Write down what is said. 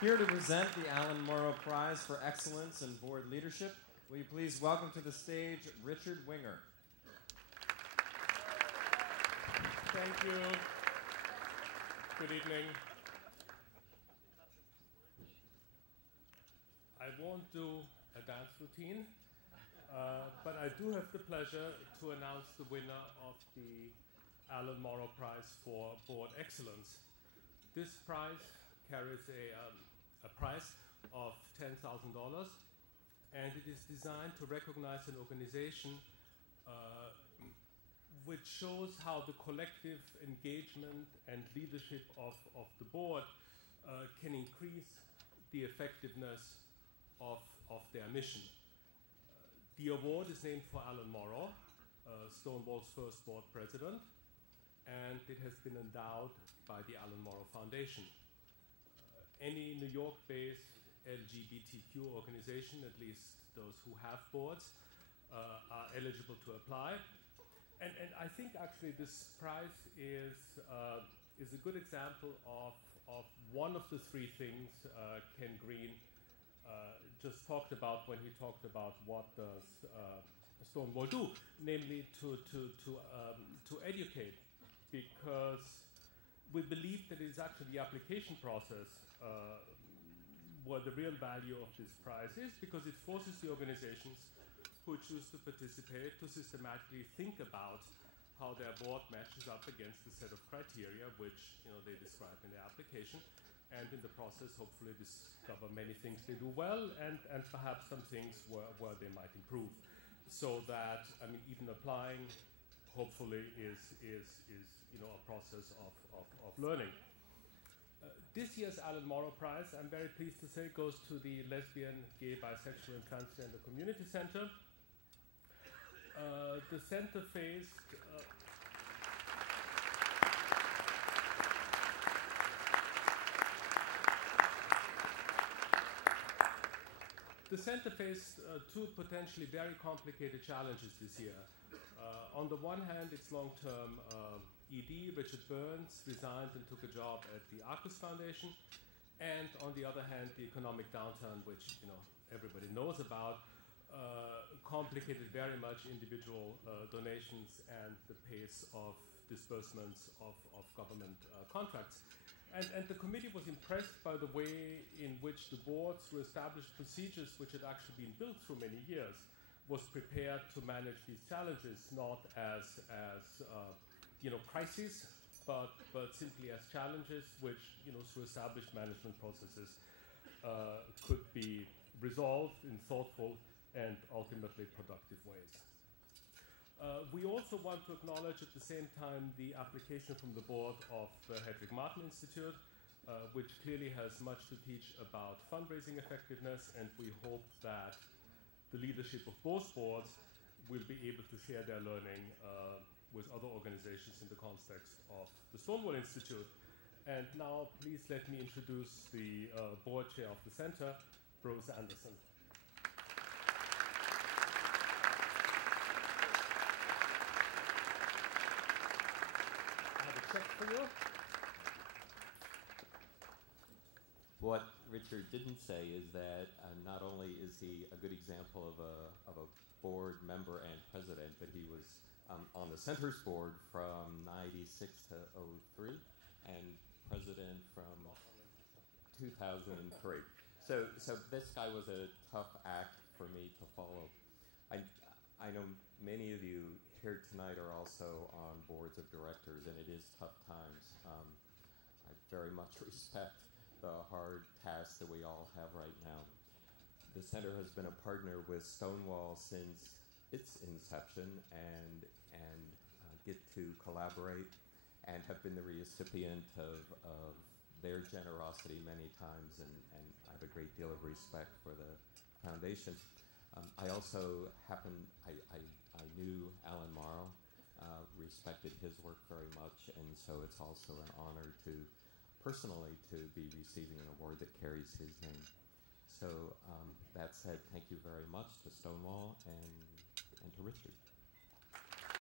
Here to present the Alan Morrow Prize for Excellence in Board Leadership, will you please welcome to the stage Richard Winger. Thank you. Good evening. I won't do a dance routine, but I do have the pleasure to announce the winner of the Alan Morrow Prize for Board Excellence. This prize carries a price of $10,000, and it is designed to recognize an organization which shows how the collective engagement and leadership of the board can increase the effectiveness of their mission. The award is named for Alan Morrow, Stonewall's first board president, and it has been endowed by the Alan Morrow Foundation. Any New York-based LGBTQ organization, at least those who have boards, are eligible to apply. And I think actually this prize is a good example of one of the three things Ken Green just talked about when he talked about what does Stonewall do, namely to educate, because we believe that it is actually the application process where the real value of this prize is, because it forces the organizations who choose to participate to systematically think about how their board matches up against the set of criteria which they describe in their application, and in the process hopefully discover many things they do well and perhaps some things where they might improve. So that, I mean, even applying hopefully is a process of learning. This year's Alan Morrow Prize, I'm very pleased to say, goes to the Lesbian, Gay, Bisexual and Transgender Community Center. The center faced two potentially very complicated challenges this year. On the one hand, its long-term ED, Richard Burns, resigned and took a job at the Arcus Foundation, and on the other hand, the economic downturn, which everybody knows about, complicated very much individual donations and the pace of disbursements of government contracts. And the committee was impressed by the way in which the board, through established procedures which had actually been built through many years, was prepared to manage these challenges, not as crises, but simply as challenges which, through established management processes, could be resolved in thoughtful and ultimately productive ways. We also want to acknowledge at the same time the application from the board of the Hedwig Martin Institute, which clearly has much to teach about fundraising effectiveness, and we hope that the leadership of both boards will be able to share their learning with other organizations in the context of the Stonewall Institute. And now please let me introduce the board chair of the center, Rose Anderson. I have a check for you. What Richard didn't say is that not only is he a good example of a board member and president, but he was on the center's board from '96 to '03 and president from 2003. So this guy was a tough act for me to follow. I know many of you here tonight are also on boards of directors, and it is tough times. I very much respect the hard task that we all have right now. The center has been a partner with Stonewall since its inception and get to collaborate and have been the recipient of their generosity many times, and I have a great deal of respect for the foundation. I also I knew Alan Morrow, respected his work very much, and so it's also an honor to personally to be receiving an award that carries his name. So that said, thank you very much to Stonewall and to Richard.